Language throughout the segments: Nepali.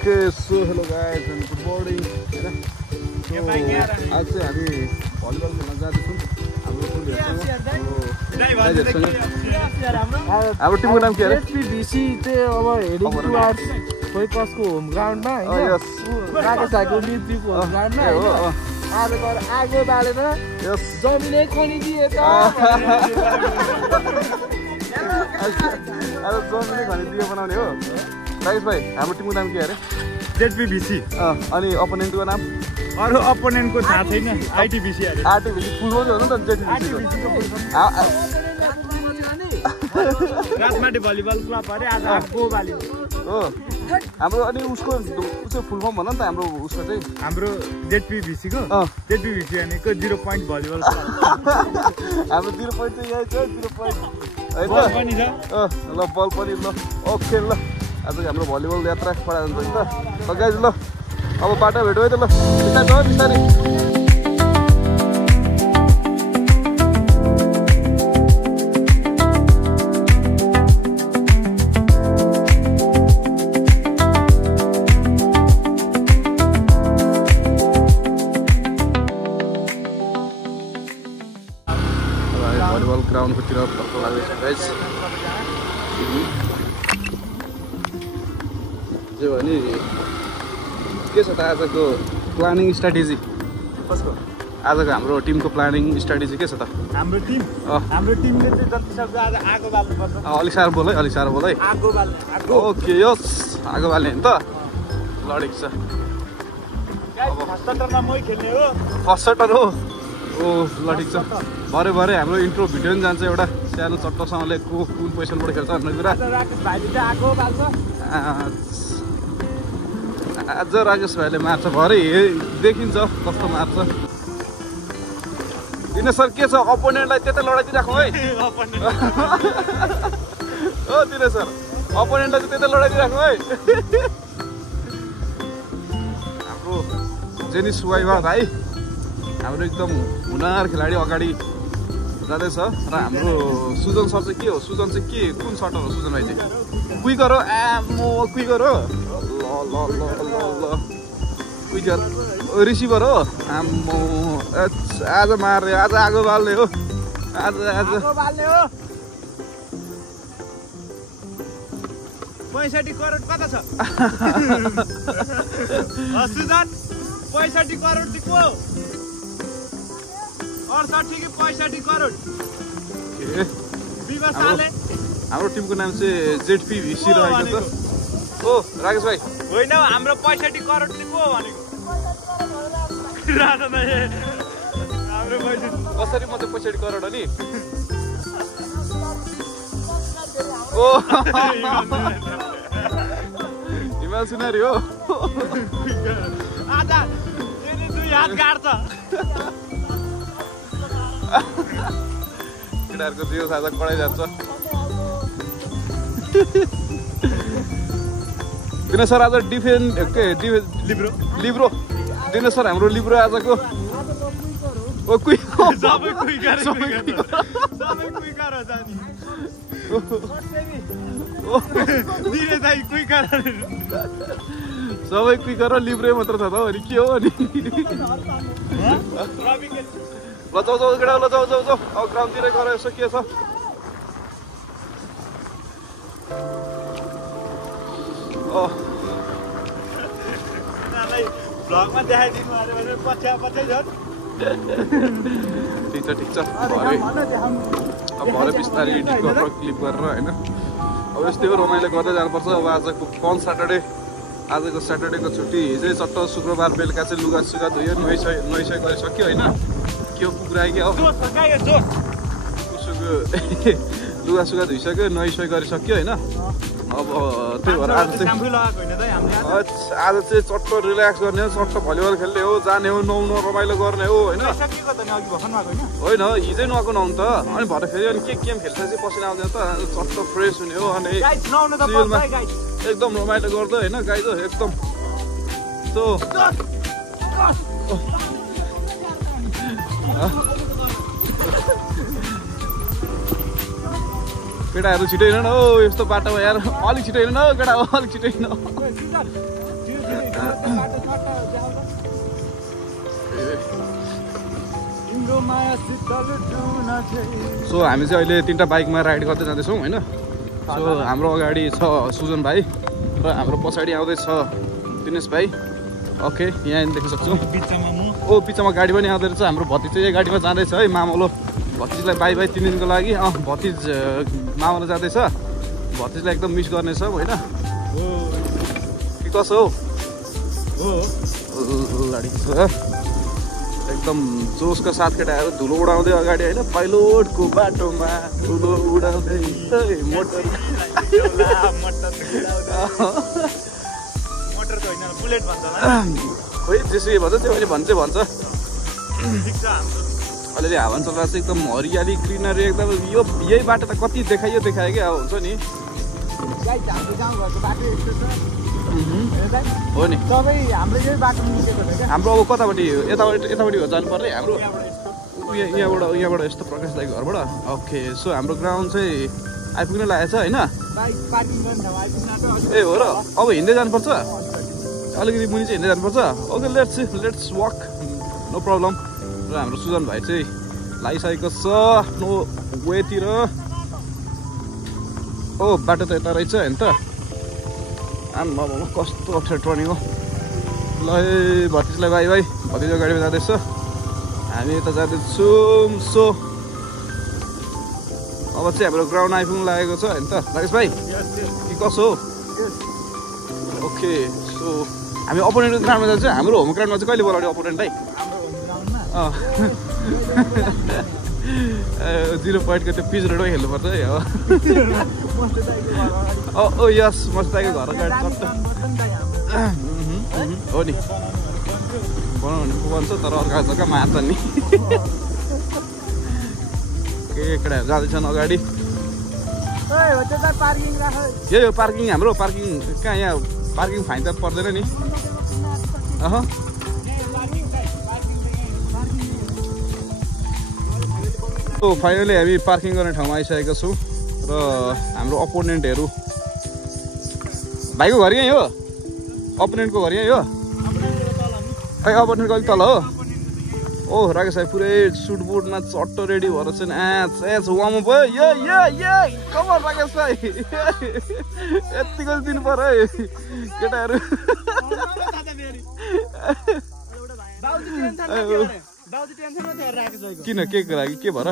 Okay so hello guys and good morning हैन आज चाहिँ हामी भलिबल खेल्न जाँदैछौँ हाम्रो हाम्रो टिमको नाम के अरे एसपीबीसी चाहिँ अब हेडिङ टुवर्ड्स फोकसको होम ग्राउन्डमा हैन राकेश भाइको मित्रीको होम ग्राउन्डमा आज गएर आगो बालेर यस जमिनै खनिदिए त आज जमिनै खनिदियो बनाउने हो राकेश भाइ हाम्रो टिमको नाम के अरे जेडपीबीसी अनि अपोनेन्टको नाम अरु अपोनेन्टको थाहा छैन आईटीबीसी अरे आरटीबीसी फुल फर्म हो नि त जेडपीबीसी राजमाटी भलिबल क्लब अरे आज आगो बाल्यो हो हाम्रो अनि उसको फुल फर्म भन न त हाम्रो उसको चाहिँ हाम्रो जेडपीबीसी को जेडपीबीसी भनेको 0 पोइन्ट भलिबल क्लब हाम्रो 0 पोइन्ट चाहिँ यही छ 0 पोइन्ट बल पनि छ ल बल पनि ल ओके ल आज हाम्रो भलिबल यात्रा पढा जान्छ नि त गाइज ल अब बाटो भेटौँ है त ल बिस्तारै छ बिस्तारै भलिबल ग्राउन्डकोतिर तर्फ लाग्दैछ गाइज जो भने के छ त आजको प्लानिङ स्ट्राटेजी कसको आजको हाम्रो टिमको प्लानिङ स्ट्राटेजी के छ त हाम्रो टिमले चाहिँ जति सक्दो आज आगो बाल्नु पर्छ अलिक साह्रो बोल है आगो बाल्ने आगो ओके यस आगो बाल्ने नि त लडेको छ गाइस फर्स्ट टर्नमा मै खेल्ने हो फर्स्ट सटर हो ओ लडेको छ भरे हाम्रो इन्ट्रो भिडियो पनि जान्छ एउटा सानो चट्टसँगले कुन पोजिसनबाट खेल्छ भन्ने कुरा राकेश भाइले चाहिँ आगो बाल्छ आज राकेश भाइले मार्छ भरे देखिन्छ कस्तो मार्छ दिनेश सर के छ अपोनेन्टलाई त्यतै लडाइदिइराखौँ है हो दिनेश सर अपोनेन्टलाई चाहिँ त्यतै लडाइदिइराखौँ है हाम्रो जेनिस वाइवा भाइ हाम्रो एकदम हुनार खेलाडी अगाडि जाँदैछ र हाम्रो सुजन सर चाहिँ के हो सुजन चाहिँ के कुन सटर हो सुजन भाइ चाहिँ क्विकर हो क्विकर हो ल क्विकर रिसिभर हो आम्मो आज मार्ने आज आगो बाल्ने हो आज बाल्ने हो 65 करोड कता छ सुजन 65 करोड दिको 68 कि 65 करोड विवासाले हाम्रो टिमको नाम चाहिँ जेडपीबीसी रहेको छ ओ राकेश भाइ होइन हाम्रो 65 करोड दिको भनेको राजा भाइ हाम्रो पैसा कसरी म चाहिँ 65 करोड हो नि ओ हिमाल सुनारी हो आज फेरि 2 हात गाड्छ केटाहरूको जिउ साझा कडाइ जान्छ दिनेश सर आज लिब्रो दिनेश सर हाम्रो लिब्रो आजको ओ सबै क्विकर हो जानी दिने चाहिँ क्विकर सबै क्विकर र लिब्रो मात्र छ त अनि के हो अनि ल जाऊ केटा ल जाऊ अब ग्राउन्डतिरै गएर यसो के छ भ्लगमा देखाइदिनु अरे भने पछि झन् ठिक छ अब भरे बिस्तारै एडिट क्लिप गरेर होइन अब यस्तै हो रमाइलो गर्दै जानुपर्छ अब आजको फन स्याटरडे आजको स्याटरडेको छुट्टी हिजै चट्ट शुक्रबार बेलुका चाहिँ लुगा सुगा धोयो नुहाइसुहाइ गरिसक्यो होइन के हो कुकुर आइगयो लुगा सुगा धोइसक्यो नुहाइसुहाइ गरिसक्यो होइन अब त्यही भएर आज चाहिँ चट्ट रिल्याक्स गर्ने हो चट्ट भलिबल खेल्ने हो जाने हो नुहाउनु रमाइलो गर्ने हो होइन होइन हिजै नुहाएको नुहाउनु त अनि भरे फेरि अनि के गेम खेल्छ चाहिँ पसिना आउँदैन त चट्ट फ्रेस हुने हो अनि एकदम रमाइलो गर्दै होइन गाइजो एकदम केटाहरू छिटो हिँड न हौ यस्तो बाटोमा यार अलिक छिटो हिँड न हौ केटा अलिक छिटो हिँड सो हामी चाहिँ अहिले 3टा बाइकमा राइड गर्दै जाँदैछौँ होइन। सो हाम्रो अगाडि छ सुजन भाइ र हाम्रो पछाडि आउँदैछ दिनेश भाइ। ओके यहाँ देख्न सक्छौँ ओ बिचमा गाडी पनि आउँदै रहेछ। हाम्रो भतिज चाहिँ यही गाडीमा जाँदैछ है मामलो। भतिजलाई बाई बाई 3 दिनको लागि भतिज मामलो जाँदैछ। भतिजलाई एकदम मिस गर्नेछ होइन कि कसो हो एकदम जोसका साथ केटाहरू धुलो उडाउँदै अगाडि होइन। पाइलोटको बाटोमा धुलो उडाउँदै मोटर खोइ जेसुकै भन्छ त्यो अहिले भन्छ अलिअलि हावा चल्दा चाहिँ एकदम हरियाली ग्रिनरी एकदम यो यही बाटो त कति देखायो क्या अब हुन्छ नि हो नि हाम्रो अब कतापट्टि यतापट्टि हो जानु पर्ने हाम्रो यहाँबाट यस्तो प्रकाश दाइको घरबाट। ओके सो हाम्रो ग्राउन्ड चाहिँ आइपुग्न लागेको छ होइन। ए हो र अब हिँड्दै जानुपर्छ अलिकति मुनि चाहिँ हिँड्दै जानुपर्छ। Okay let's walk no problem. र हाम्रो सुजन भाइ चाहिँ लागिसकेको छ आफ्नो वेतिर। ओ बाटो त यता रहेछ होइन त आम्मा कस्तो अप्ठ्यारो टर्निङ हो। ल भतिजलाई बाई बाई भतिजको गाडीमा जाँदैछ हामी यता जाँदैछौँ। सो अब चाहिँ हाम्रो ग्राउन्ड आइपुग्नु लागेको छ होइन त राकेश भाइ कि कसो हो। ओके सो हामी अपोनेन्टको ग्राउन्डमा जान्छ। हाम्रो होम ग्राउन्डमा चाहिँ कहिले बोलाउने अपोनेन्टलाई 0 पोइन्टको त्यो पिच रोडमै खेल्नुपर्छ है हो यस मस्ताको घर अगाडि हो नि बनाउने बन्छ तर अर्का जग्गा मार्छ नि के केटाहरू जाँदैछन् अगाडि। यही हो पार्किङ हाम्रो पार्किङ कहाँ यहाँ पार्किङ फाइन त पर्दैन नि। फाइनली हामी पार्किङ गर्ने ठाउँमा आइसकेका छौँ र हाम्रो अपोनेन्टहरू भाइको घर यहीँ हो अपोनेन्टको घर यहीँ हो खै अपोनेन्टको अलिक तल हो। ओ राकेश भाइ पुरै सुट बुटमा चट्ट रेडी भएर चाहिँ एच वार्मअप भयो कमर राकेश भाइ यतिको दिनु पर्यो है केटाहरू। किन के लागि के भएर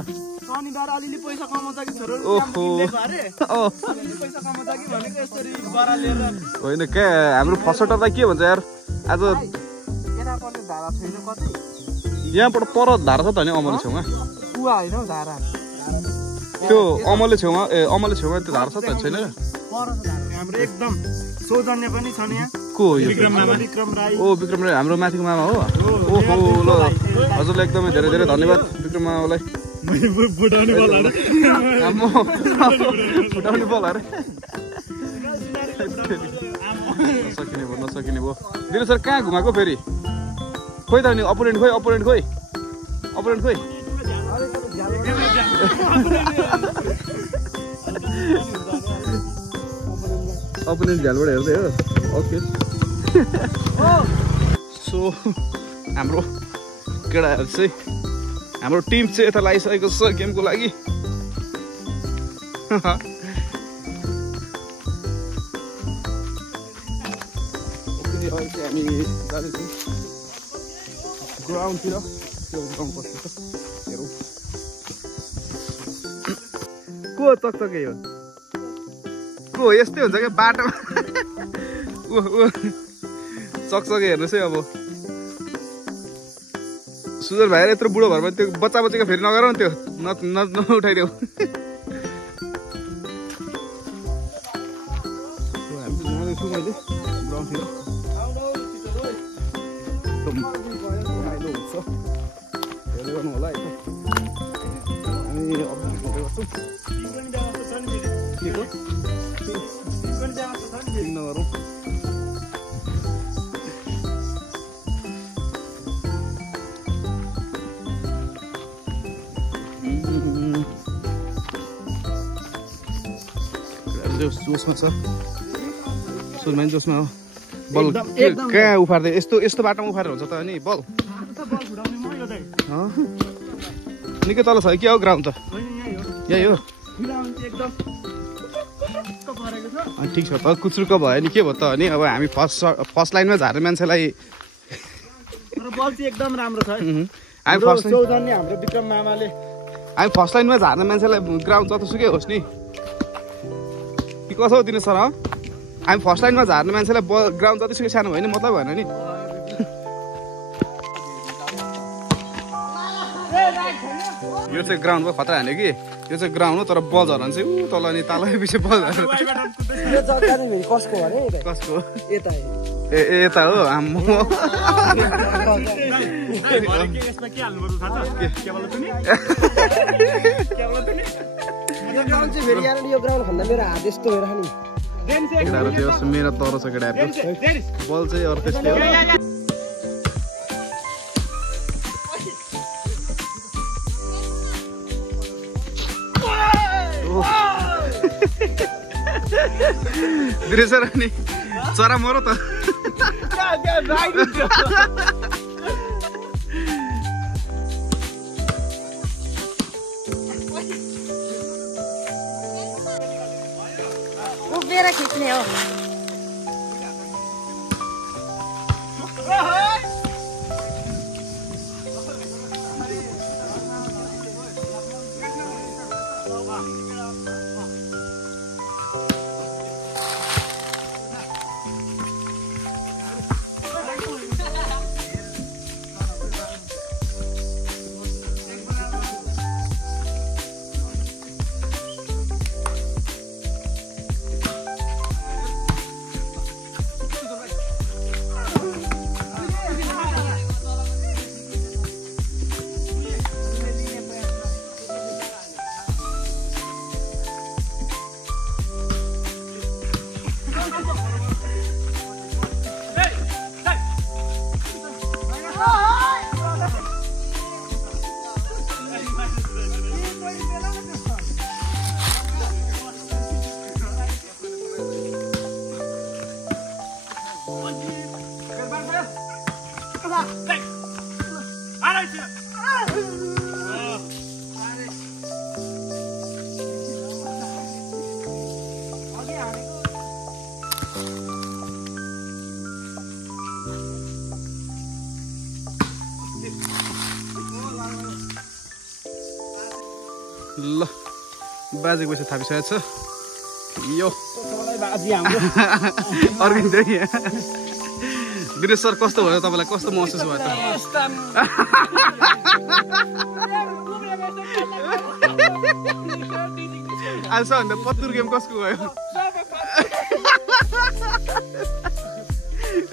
होइन क्या हाम्रो फसटरलाई के भन्छ यार आज यहाँबाट पर धारा छ त नि अमले छेउमा त्यो अमले छेउमा त्यो धारा छ त छैन एकदम सौजन्य पनि छ नि यहाँ को हो विक्रम राई हाम्रो माथिको मामा हो। ओहो ल हजुरलाई एकदमै धेरै धेरै धन्यवाद विक्रम मामालाई। फुटाउने बल अरे नसकिने भयो दिनु सर कहाँ घुमाएको फेरि खोइ त नि अपोनेन्ट खोइ अपोनेन्ट झ्यालबाट हेर्दै हो। ओके सो हाम्रो केटाहरू चाहिँ हाम्रो टिम चाहिँ यता लागिसकेको छ गेमको लागि। हामी जाँदैछौँ ग्राउन्डतिर त्यो गाउँ कस्तो छ हेरौँ को तकतकै हो को यस्तै हुन्छ क्या बाटोमा चकचके हेर्नुहोस् है। अब सुजन भाइ यत्रो बुढो भएर पनि त्यो बच्चाको फेरि नगर न त्यो नउठाइदेऊ। मैले ग्राउन्डतिर हेर्दै गर्नु होला है नगरौँ जोसमा छ सुनमा जोसमा हो बल कहाँ उफार्दै यस्तो बाटोमा उफारेर हुन्छ त अनि बल निकै तल छ के हो ग्राउन्ड त यही हो ठिक छ त कुचुर्को भयो नि के भयो त अनि अब हामी फर्स्ट लाइनमा झार्ने मान्छेलाई बल चाहिँ एकदम राम्रो छ हामी फर्स्ट हाम्रो विक्रम मामाले हामी फर्स्ट लाइनमा झार्ने मान्छेलाई ग्राउन्ड जतोसुकै होस् नि कि कसो हो दिनेश सर हामी फर्स्ट लाइनमा झार्ने मान्छेलाई ग्राउन्ड जतिसुकै सानो भयो नि मतलब भएन नि यो चाहिँ ग्राउन्ड भयो खतरा हान्यो कि यो चाहिँ ग्राउन्ड हो तर बल झर्न चाहिँ ऊ तल अनि तालै पछि बल झर्छ कसको यता हो आम्मो केटाहरू त्यो मेरो तरो छ केटाहरूको बल चाहिँ अरू त्यस्तै हो सर अनि चरा मरो त उभिएर खिच्ने हो ल बाजेको पैसा थापिसकेको छ यो अर्किन्छ कि दिनेश सर कस्तो भयो तपाईँलाई कस्तो महसुस भयो त आज सबभन्दा पत्तुर गेम कसको भयो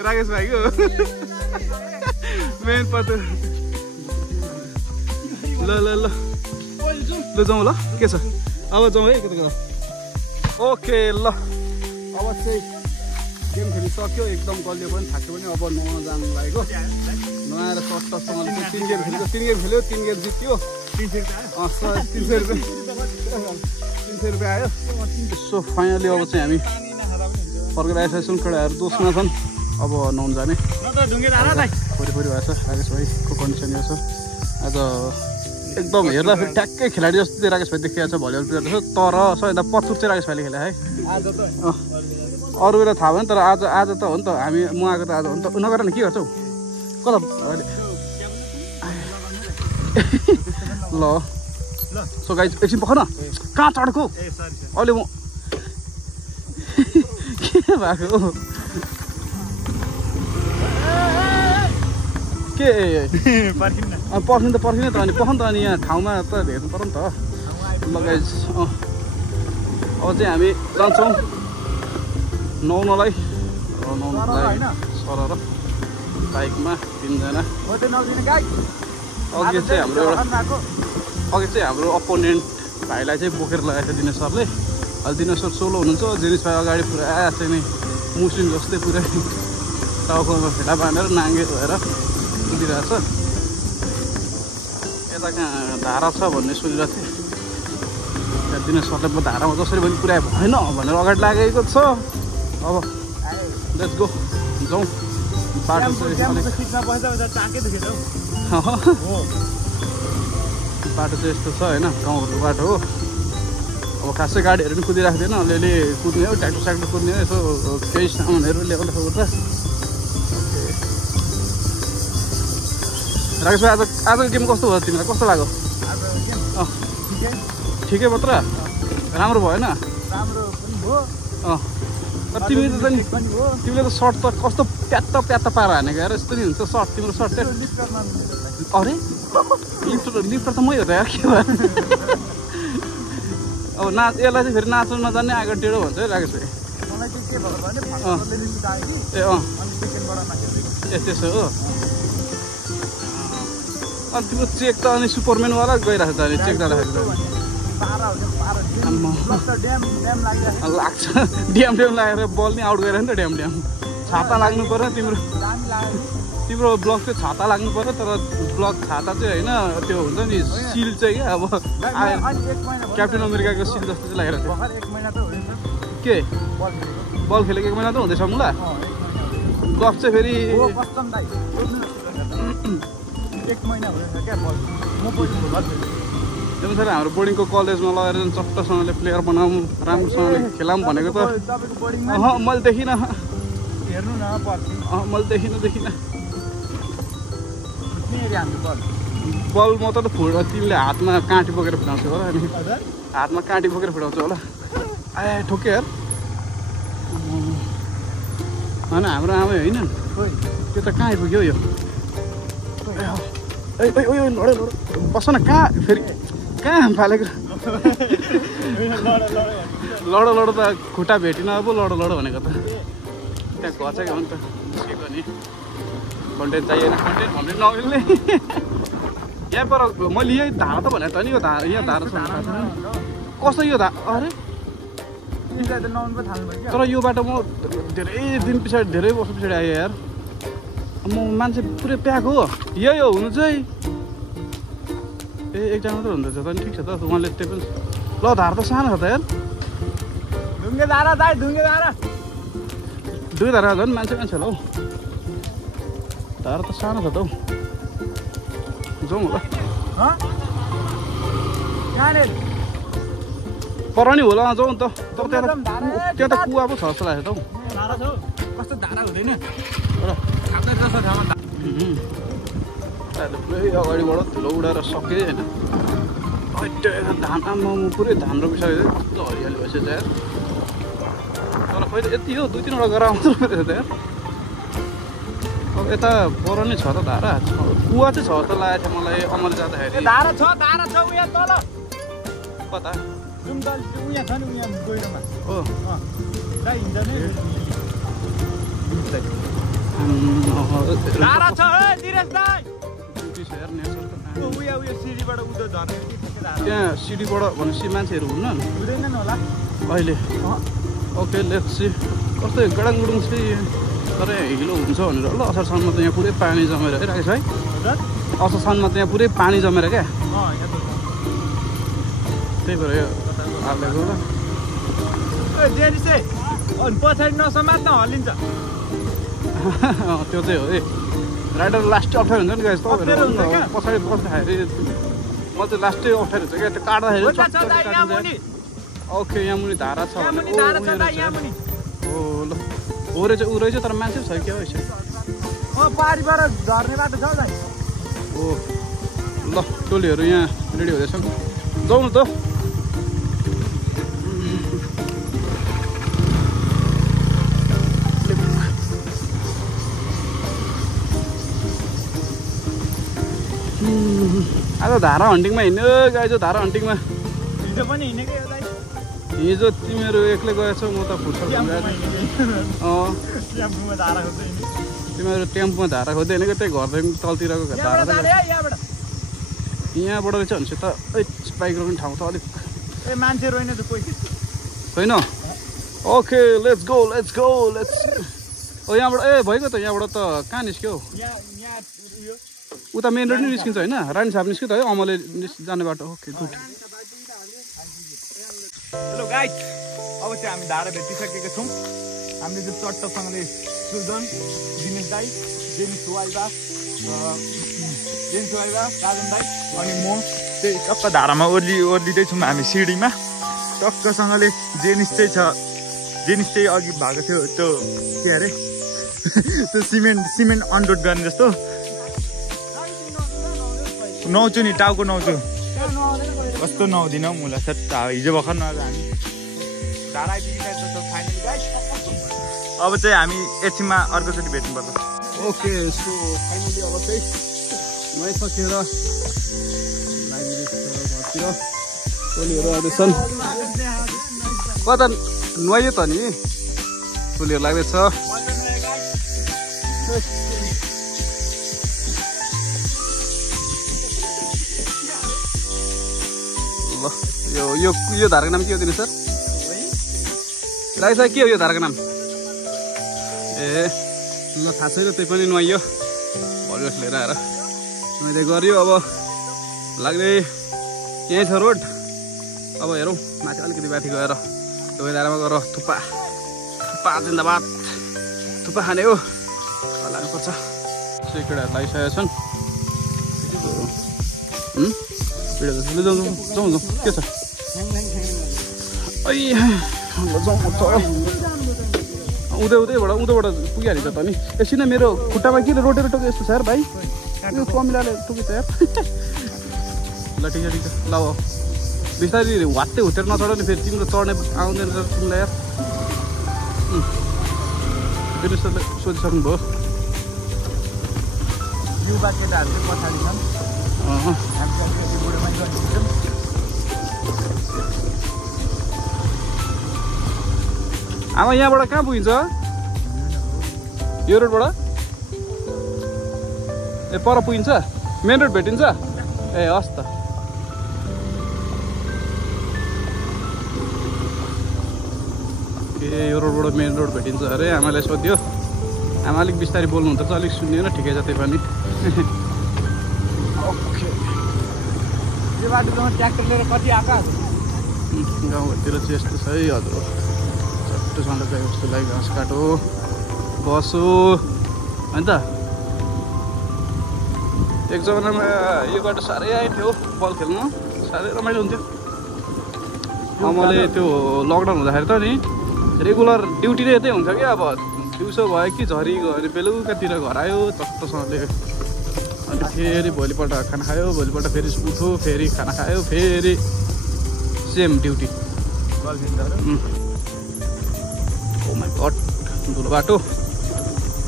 राकेश भाइको मेन पत्तुर ल ल ल ल जाउँ ल के छ अब जाउँ है कता ओके ल अब चाहिँ गेम खेलिसक्यो एकदम गल्यो पनि थाक्यो पनि अब नुहाउन जानु लागेको नुहाएर सस्तसँगले चाहिँ 3 गेम खेलेको 3 गेम खेल्यो 3 गेम जित्यो 300 रुपियाँ आयो सो फाइनली अब चाहिँ हामी फर्केर आइसकेछौँ केटाहरू दोस्मा छन् अब नुहाउन जाने फोरी भएछ राकेश भाइको कन्डिसन यो छ आज एकदम हेर्दाखेरि ठ्याक्कै खेलाडी जस्तो चाहिँ राकेश भाइ देखिएको छ भलिबल प्लेयर जस्तो तर सबैभन्दा पत्तुर चाहिँ राकेश भाइले खेले है अरू बेला थाहा भयो नि तर आज त हो नि त हामी म आएको त आज हो नि त नगर न के गर्छौ कता ल सो गाइज एकछिन पख न कहाँ चढ्को अहिले म के भएको के पर्खिनु त पर्खिनु त अनि पखन त अनि यहाँ ठाउँमा त हेर्नु पर्यो नि त ल गाइज अब चाहिँ हामी जान्छौँ नुहाउनलाई सर र बाइकमा 3 जना अघि चाहिँ हाम्रो अपोनेन्ट भाइलाई चाहिँ बोकेर लगाएको थियो दिनेश सरले अहिले दिनेश सर सोलो हुनुहुन्छ दिनेश भाइ अगाडि पुरा चाहिँ नै मुस्लिम जस्तै पुरै टाउकोमा फेला बाँधेर नाङ्गे भएर कुदिरहेछ यता कहाँ धारा छ भन्ने सुनिरहेको थिएँ त्यहाँ दिनेश सरले म धारामा जसरी पनि पुऱ्याए भएन भनेर अगाडि लागेको छ अब लेट्स गो जाउँ बाटो चाहिँ बाटो चाहिँ यस्तो छ होइन गाउँहरूको बाटो हो अब खासै गाडीहरू पनि कुदिरहेको थिएन अलिअलि कुद्ने हो ट्र्याक्टर स्याक्टर कुद्ने हो यसो केही सामानहरू ल्याउँदा उता राकेश भाइ आजको गेम कस्तो भयो तिमीलाई कस्तो लाग्यो ठिकै मात्र राम्रो भएन तिमीले त सर्ट त कस्तो प्यात्त पारा हानेको यार यस्तो नि हुन्छ सर्ट तिम्रो सर्ट अरे लिफ्टर त मै हो त यार के भयो अब यसलाई चाहिँ फेरि नाच्नु नजान्ने आगो टेढो भन्छ है राकेश भाइ ए त्यसो हो अनि तिम्रो चेक त अनि सुपरम्यानवाला गइरहेको छ अनि चेक जाँदाखेरि लाग्छ ड्याम लागेर बल नि आउट गएर नि त ड्याम छाता लाग्नु पर्यो तिम्रो ब्लक चाहिँ छाता लाग्नु पर्यो तर ब्लक छाता चाहिँ होइन त्यो हुन्छ नि सिल चाहिँ क्या अब क्याप्टेन अमेरिकाको सिल जस्तो चाहिँ लागेर के बल खेलेको 1 महिना त हुँदैछ मुला ब्लक चाहिँ फेरि 1 महिना हुँदैछ क्या बल म त्यसरी हाम्रो बोर्डिङको कलेजमा लगेर चट्टसँगले प्लेयर बनाऊँ राम्रोसँगले खेलाऊँ भनेको त मैले देखिनँ हेर्नु न मैले देखिनँ बल म त तिमीले हातमा काँटी बोकेर फुटाउँछौ होला अनि हातमा काँटी बोकेर फुटाउँछौ होला आए ठोके यार होइन हाम्रो आमै होइन त्यो त कहाँ आइपुग्यो यो लड बस न कहाँ फेरि कहाँ फालेको लड त खुट्टा भेटिन अब लड भनेको त त्यहाँ घचेको हो नि त के नि कन्टेन्ट चाहिएन कन्टेन्ट भन्ने नमिल्ने यहाँ पर मैले यही धारा त भनेको त नि यो यहाँ धारा छ कस्तो यो अरे तर यो बाटो म धेरै दिन पछाडि धेरै वर्ष पछाडि आएँ यार म मान्छे पुरै प्याक हो यही हो हुनु चाहिँ ए एकजना मात्रै हुँदैछ त नि ठिक छ त उहाँले त्यही पनि ल धारा त सानो छ त यार दुई धारा झन् मान्छे होला हौ धारा त सानो छ त हौ जाउँ होला पर नि होला जाउँ त तर त्यहाँ त कुवा पो छ जस्तो लाग्छ त हौ कस्तो धारा हुँदैन अगाडिबाट धुलो उडाएर सकेँ होइन धानमा म पुरै धान रोपिसकेको कस्तो हरियाली भइसक्यो यार तर खै यति हो 2-3वटा गरेर आउँछ रहेछ त यार अब यता पर नै छ त धारा कुवा चाहिँ छ जस्तो लागेको थियो मलाई अमर जाँदाखेरि धारा छ उहाँ तल कता उहाँ छ नि उहाँ गहिरोमा हो हिँड्छ नि धारा छ है दिरेश दाइ सिडीबाट उदो झर्ने त्यहाँ सिडीबाट भनेपछि मान्छेहरू हुन्न हुँदैनन् होला अहिले ओके लेट्स सी कस्तो गडाङगुडुङ चाहिँ तर हिलो हुन्छ भनेर ल असारसम्म त यहाँ पुरै पानी जमेर है राकेश भाइ असारसम्म त यहाँ पुरै पानी जमेर क्या त्यही भएर यो हालेको ल पछाडि नसमात्न हल्लिन्छ त्यो चाहिँ हो है राइडर लास्टै अप्ठ्यारो हुन्छ नि गाइस तपाईँहरू पछाडि बस्दाखेरि म चाहिँ लास्टै अप्ठ्यारो हुन्छ क्या त्यो काट्दाखेरि ओके यहाँ मुनि धारा छ भने हो ल हो रहेछ ऊ रहेछ तर मान्छे छ क्या रहेछ पारीबाट झर्ने बाटो छ हो ल टोलीहरू यहाँ रेडी हुँदैछन् जाउँ न त आज धारा हन्टिङमा हिँड्यो गाई जो धारा हन्टिङमा हिजो पनि हिँडेकै हो दाइ हिजो तिमीहरू एक्लै गएछौ म त फुटबल तिमीहरू टेम्पोमा धारा खोज्दै हिँडेको त्यही घरदेखि तलतिरको धारा यहाँबाट रहेछ भनेपछि त बाइक रोक्ने ठाउँ त अलिक मान्छे रोइन त कोही छैन ओके लेट्स गो ओ यहाँबाट ए भइगयो त यहाँबाट त कहाँ निस्क्यो उता मेन रोड नै निस्किन्छ होइन रानी साहब निस्क्यो त है अमले जाने बाटो ओके गुड हेलो गाइस अब चाहिँ हामी धारा भेटिसकेका छौँ हामीले त्यो चट्टसँगले सुजन दिनेश दाई जेनिस वाइबा काजन दाई अनि म चाहिँ टक्क धारामा ओर्लिँदैछौँ हामी सिँढीमा टक्कसँगले जेनिस चाहिँ अघि भएको थियो त्यो के अरे त्यो सिमेन्ट अनलोड गर्ने जस्तो नुहाउँछु नि टाउको नुहाउँछु कस्तो नुहाउँदिनँ मलाई हिजो भर्खर नुहाएको हामी धारा आइपुगिरहेको छ फाइनली गाइस अब चाहिँ हामी एकछिनमा अर्कोचोटि भेट्नुपर्छ ओके सो फाइनली अब चाहिँ नुहाइसकेर घरतिर टोलीहरू आउँदैछन् कता नुहाइयो त नि टोलीहरू लाग्दैछ ल यो धाराको नाम के हो दिनु सर राई सर के हो यो धाराको नाम ए ल थाहा छैन त्यही पनि नुहाइयो भलिबस लिएर आएर नुहाइँदै गऱ्यो अब लाग्दै यहीँ छ रोड अब हेरौँ माथि अलिकति माथि गएर धोइधारामा गएर थुक्पा जिन्दाबाद थुक्पा खाने हो लाग्नुपर्छ केटाहरू लागिसकेका छन् जाउँ के छ उँधैबाट पुगिहाल्छ त नि एकछिन मेरो खुट्टामा के रोटेर टोक्यो यस्तो छ यार भाइ यो कमिलाले टोकेछ यार ल ठिक छ ल बिस्तारै हात्ते हुटेर नचढ नि फेरि तिम्रो चढ्ने आउँदैन तिमीलाई यार फेरि सरले सोधिसक्नुभयो युवा केटाहरू चाहिँ पछाडि छन् आमा यहाँबाट कहाँ पुगिन्छ यो रोडबाट ए पर पुगिन्छ मेन रोड भेटिन्छ ए हस् त ए यो रोडबाट मेन रोड भेटिन्छ अरे आमाले सोध्यो आमा अलिक बिस्तारै बोल्नुहुन्छ त अलिक सुन्दैन ठिकै छ त्यही पनि ओके यो बाटोमा ट्र्याक्टर लिएर कति आएको गाउँघरतिर चाहिँ यस्तो छ है हजुर चट्टोसँग गएको जस्तो लागि घाँस काटो बसो होइन त एक जमानामा यो बाटो साह्रै आइन्थ्यो बल खेल्नु साह्रै रमाइलो हुन्थ्यो मैले त्यो लकडाउन हुँदाखेरि त नि रेगुलर ड्युटी नै यतै हुन्छ क्या अब दिउँसो भयो कि झरी गयो भने बेलुकातिर घर आयो चट्टोसँगले अनि फेरि भोलिपल्ट खाना खायो भोलिपल्ट फेरि उठ्यो फेरि खाना खायो फेरि same duty oh my God धुलो बाटो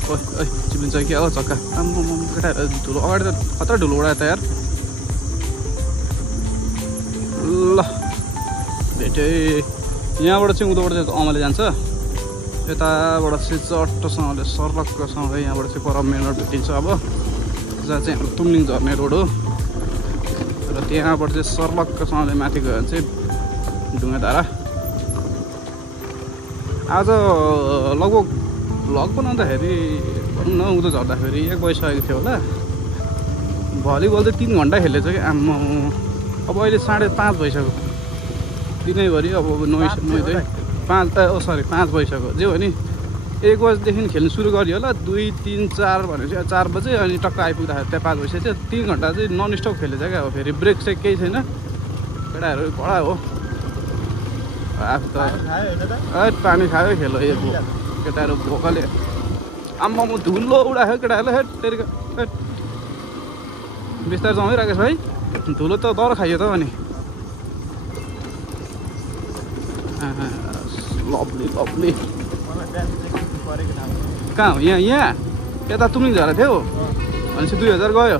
ओइ चिप्लिन्छ क्या हो चक्का आम्म केटाहरू धुलो अगाडि त खतरा धुलो उडायो त यार ल भेटे यहाँबाट चाहिँ उँधोबाट चाहिँ अमले जान्छ यताबाट चाहिँ चट्टोसँगले सर्लक्कसँगले यहाँबाट चाहिँ पर मेन रोड भेटिन्छ अब जहाँ चाहिँ हाम्रो तुमलिङ झर्ने रोड हो र त्यहाँबाट चाहिँ सर्लक्कसँगले माथि गयो भने चाहिँ ढुङ्गाधारा आज लगभग भ्लग बनाउँदाखेरि भनौँ न उँधो झर्दाखेरि 1 बजिसकेको थियो होला भलिबल चाहिँ 3 घन्टा खेलेछ कि आम्मा अब अहिले 5:30 भइसक्यो दिनैभरि अब नुहाइँदै 5 बजिसक्यो जे हो नि 1 बजीदेखि खेल्नु सुरु गरियो होला 2, 3, 4 भनेपछि 4 बजे अनि टक्क आइपुग्दाखेरि त्यहाँ 5 बजिसक्यो 3 घन्टा चाहिँ नन स्टप खेलेछ क्या अब फेरि ब्रेक चाहिँ केही छैन केटाहरू कडा हो आफू त पानी खायो खेलो यो केटाहरू भोकले आम्मा म धुलो उडायो केटाहरूले हेट तेरिका हेट बिस्तारै जाउँ है राकेश भाइ धुलो त दर खाइयो त अनि लभली लभली कहाँ हो यहाँ यता तुमलिङ झरा थियो भनेपछि 2000 गयो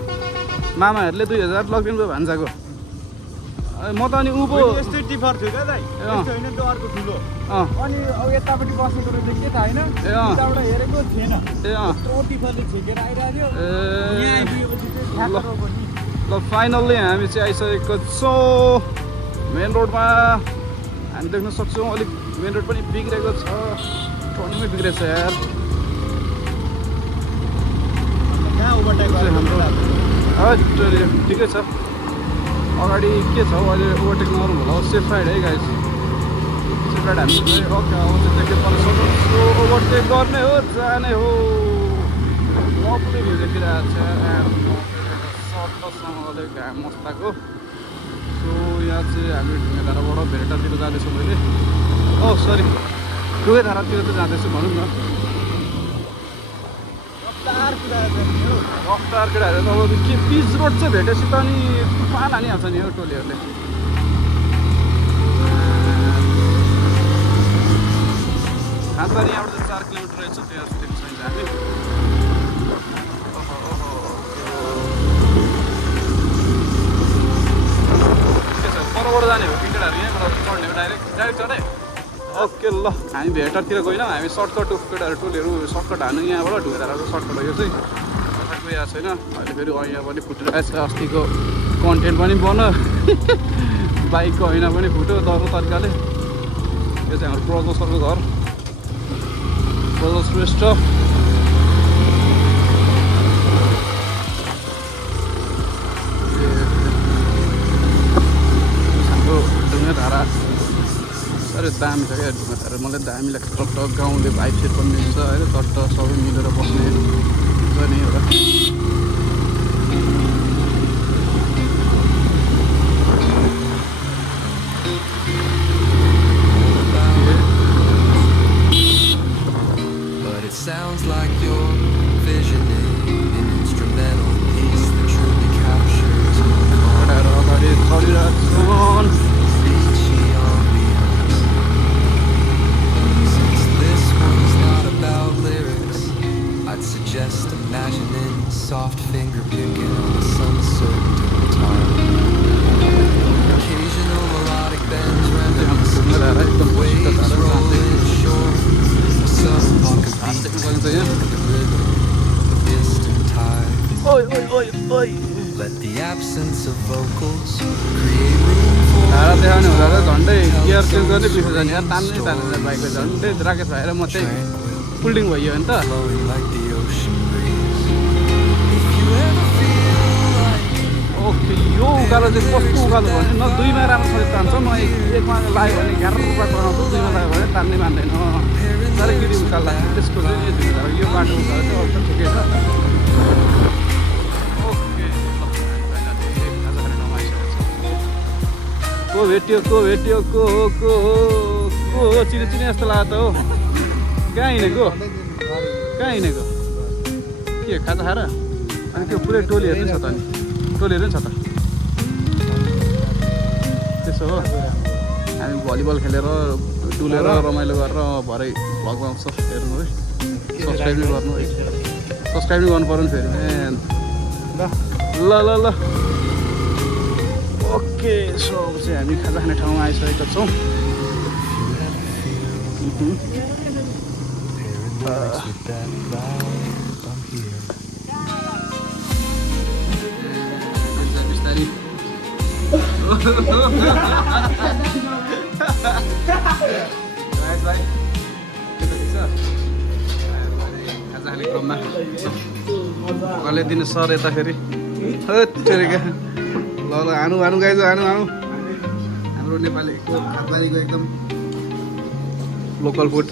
मामाहरूले 2000 लगिदिनु भयो भान्साको म त अनि उँभो यस्तै टिफर थियो क्या दाइ यस्तो होइन त्यो अर्को ठुलो अनि अब यतापट्टि बसेको रहेछ के थाहा होइन यताबाट हेरेको थिएन त्यो टिफरले छेकेर आइरहेको थियो ल फाइनल्ली हामी चाहिँ आइसकेको छौँ मेन रोडमा हामी देख्न सक्छौँ अलिक मेन रोड पनि बिग्रेको छ टर्निङमै बिग्रेको छ यार हाम्रो ठिकै छ अगाडि के छ अहिले ओभरटेक नगरौँ होला सेफ राइड है गाइस सेपरेट हामी ओके अब चाहिँ देखिन पर्ने सो ओभरटेक गर्ने हो जाने हो लभली भ्यू देखिरहेको छ सट्टसँगले घाम मस्ताको सो यहाँ चाहिँ हामी ढुङ्गेधाराबाट भेटातिर जाँदैछौँ मैले सरी ढुङ्गेधारातिर चाहिँ जाँदैछु भनौँ न रफ्तार केटाहरू अब के पिच रोड चाहिँ भेटेपछि त अनि तुफान हानिहाल्छ नि हो टोलीहरूले खानबारी यहाँबाट चाहिँ 4 किलोमिटर रहेछ त्यहाँ सुटेको छैन हामी के छ परबाट जाने हो कि केटाहरू यहाँबाट चढ्ने हो डाइरेक्ट चढे ओके ल हामी भेटारतिर गएनौँ हामी सर्टकट केटाहरू टोलीहरू सर्टकट हान्नु यहाँबाट ढुङ्गेधाराको सर्टकट हो यो चाहिँ गएको छैन अहिले फेरि यहाँ पनि फुटिरहेको छ अस्तिको कन्टेन्ट पनि बन बाइकको ऐना पनि फुट्यो दर्को तरिकाले यो चाहिँ हाम्रो प्रजोल सरको घर प्रजोल श्रेष्ठ हाम्रो ढुङ्गेधारा साह्रै दामी छ क्या ढुङ्गेधारा मलाई दामी लाग्छ टट्ट गाउँले भाइब सेट पनि दिन्छ होइन टट्ट सबै मिलेर बस्ने हुन्छ नि एउटा Sounds like you're visioning an instrumental piece that truly captures beachy ambiance. Since this one's not about lyrics, I'd suggest imagining soft finger picking on a sun-soaked tile. Occasional melodic bends reminiscent of the waves rolling ashore. Let the absence of vocals create room for धारा देखाउने हुँदा झन्डै गियर चेन्ज गर्ने बिर्सेछ नि यार तान्नै तान्दैन बाइकले झन्डै राकेश भएर म चाहिँ पुल्डिङ भइयो नि त ओके यो उकालो चाहिँ कस्तो उकालो भने न दुईमा राम्रोसँग तान्छ न एकमा लाग्यो भने 11 रुपियाँ बनाउँछु दुईमा लाग्यो भने तान्नै मान्दैन साह्रै गिरी उकालो लाग्छ त्यसको चाहिँ यो बाटो उकालो चाहिँ अलिक ठिकै छ ओके को भेट्यो को चिने जस्तो लाग्यो त हो कहाँ हिँडेको के खाजा खाएर अनि त्यो पुरै टोलीहरू पनि छ त अनि टोलीहरू पनि छ त त्यसो हो हामी भलिबल खेलेर डुलेर रमाइलो गरेर भरे भ्लग आउँछ हेर्नु है सब्सक्राइब गर्नु है सब्सक्राइब गर्नु पर्यो नि फेरि ल ओके सो अब चाहिँ हामी खाजा खाने ठाउँमा आइसकेका छौँ बिस्तारी खाजा खाने क्रममा कसले दिनु सर यता फेरि ल हानु गाइज हानु हाम्रो नेपाली खाजाबारीको एकदम लोकल फुड